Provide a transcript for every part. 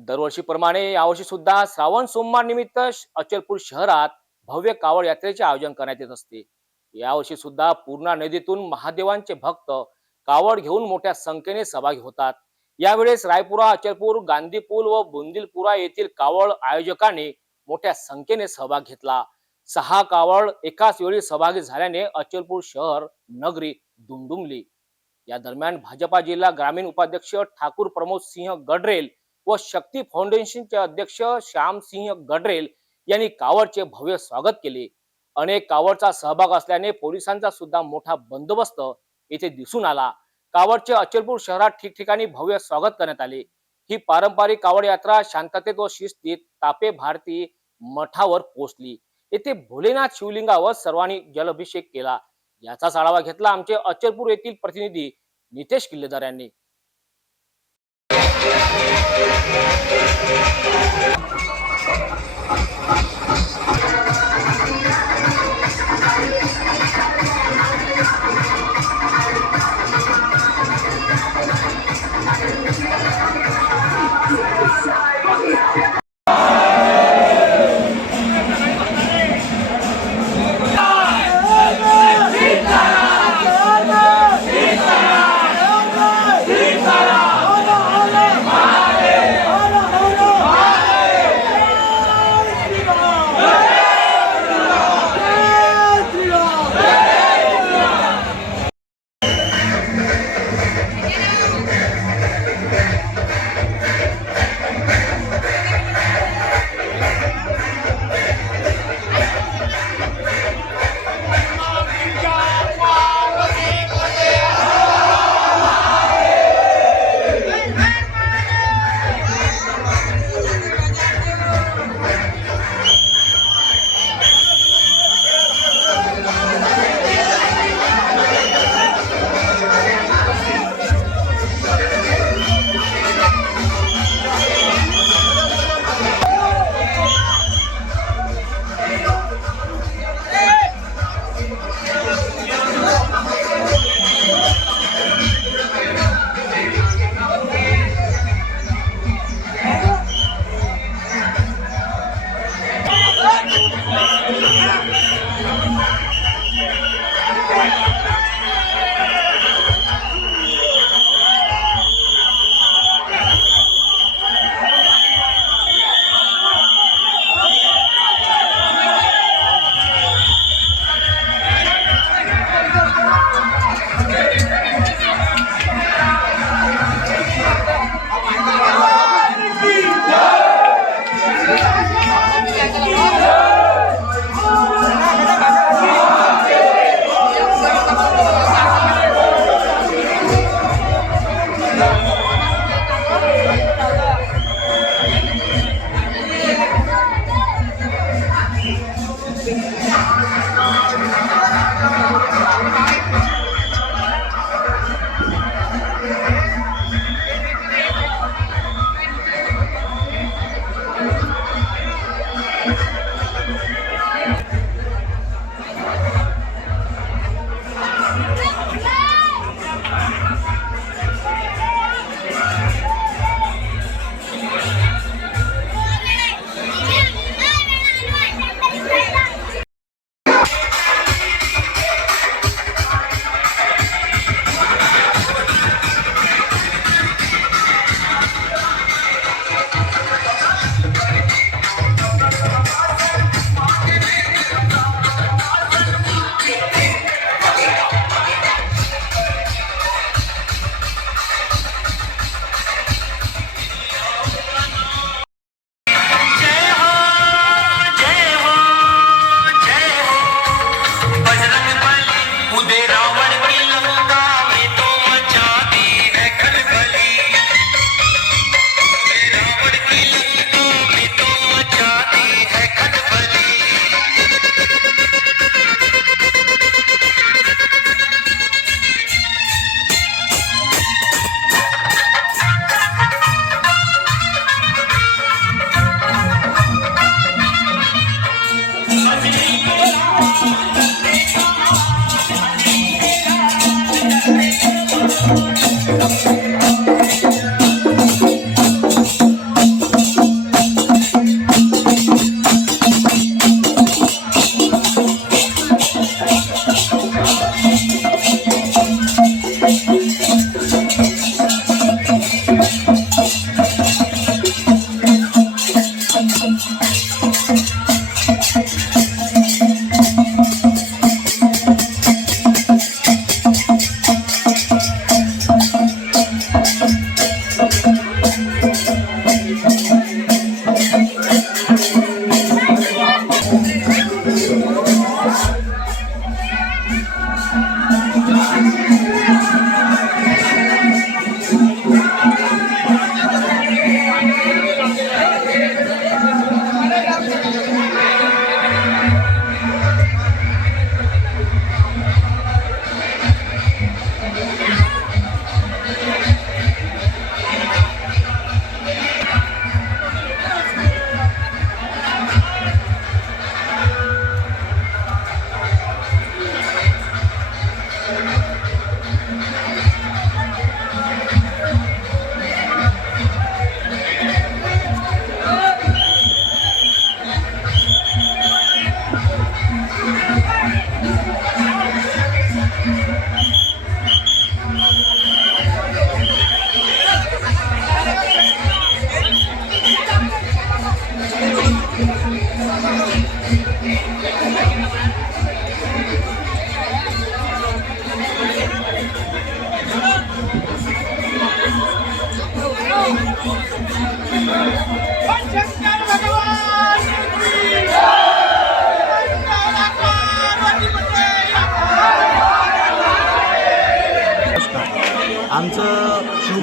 दरवर्षीप्रमाणे यावर्षी सुद्धा श्रावण सोमवार निमित्त अचलपूर शहरात भव्य कावड यात्रेचे आयोजन करण्यात येत असते। यावर्षी सुद्धा पूर्णा नदीतून महादेवांचे भक्त कावड घेऊन मोठ्या संख्येने सहभागी होतात। यावेळेस रायपुरा, अचलपूर, गांधीपूल व बुंदिलपुरा येथील कावड आयोजकांनी मोठ्या संख्येने सहभाग घेतला। 6 कावड एकाच वेळी सहभागी झाल्याने अचलपूर शहर नगरी दुमदुमली। या दरम्यान भाजपा जिल्हा ग्रामीण उपाध्यक्ष ठाकूर प्रमोद सिंह गडरेल व शक्ती फाउंडेशनचे अध्यक्ष श्याम सिंह गडरेल यांनी कावडचे भव्य स्वागत केले। अनेक कावडचा सहभाग असल्याने पोलिसांचा सुद्धा मोठा बंदोबस्त येथे दिसून आला। कावडचे अचलपूर शहरात ठिकठिकाणी भव्य स्वागत करण्यात आले। ही पारंपरिक कावड यात्रा शांततेत व शिस्तीत तापे भारती मठावर पोहोचली। येथे भोलेनाथ शिवलिंगावर सर्वांनी जलाभिषेक केला। याचाच आढावा घेतला आमचे अचलपूर येथील प्रतिनिधी नितेश किल्लेदार यांनी।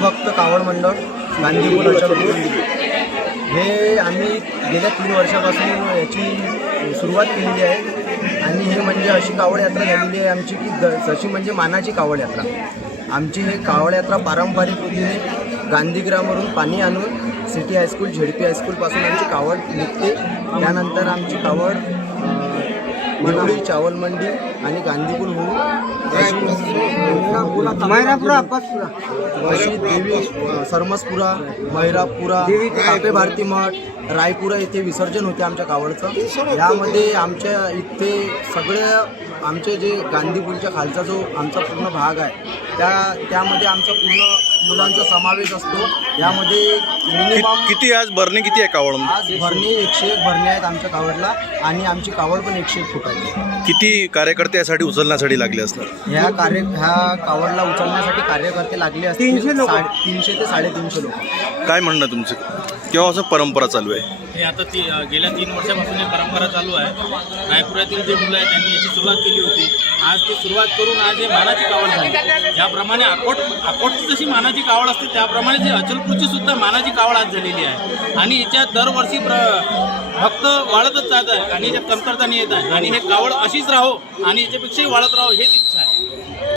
शिवभक्त कावड मंडळ गांधीपूर अचलपूर हे आम्ही गेल्या 3 वर्षापासून याची सुरुवात केलेली आहे आणि हे म्हणजे अशी कावड यात्रा झालेली आहे आमची की जशी म्हणजे मानाची कावड यात्रा. आमची हे कावड यात्रा पारंपरिक रीतीने गांधीग्रामवरून पाणी आणून सिटी हायस्कूल झेडपी हायस्कूलपासून आमची कावड निघते. त्यानंतर आमची कावड देवळी चावल मंडी आणि गांधीपूल होऊन अशी देवी सरमसपुरा, मैरापुरा, कापे भारती मठ, रायपुरा येथे विसर्जन होते आमच्या कावडचं. यामध्ये आमच्या इथे सगळ्या आमचे जे गांधीपूलच्या खालचा जो आमचा पूर्ण भाग आहे त्यामध्ये आमचा पूर्ण मुलांचा समावेश असतो. यामध्ये मिनिमम किती आज भरणे किती आहे कावड? आज भरणे 101 भरणे आहेत आमच्या कावडला आणि आमची कावड पण 101 फूट आहे. किती कार्यकर्ते यासाठी उचलण्यासाठी लागले असणार? ह्या कावडला उचलण्यासाठी कार्यकर्ते लागले असतील 300 ते 350 लोक. काय म्हणणं तुमचं? केव्हापासून परंपरा चालू आहे? हे आता गेल्या 3 वर्षापासून ही परंपरा चालू आहे. रायपुरातील जे मुलं आहेत त्यांनी याची सुरुवात केली होती. आज ती सुरुवात करून आज हे मानाची कावड झाली. ज्याप्रमाणे अकोटची जशी मानाची कावड असते त्याप्रमाणे जी अचलपूरची सुद्धा मानाची कावड आज झालेली आहे आणि याच्यात दरवर्षी भक्त वाढतच जात आहे आणि याच्यात कमतरता नाही येत आहे आणि हे कावड अशीच राहो आणि याच्यापेक्षाही वाढत राहो हेच इच्छा आहे.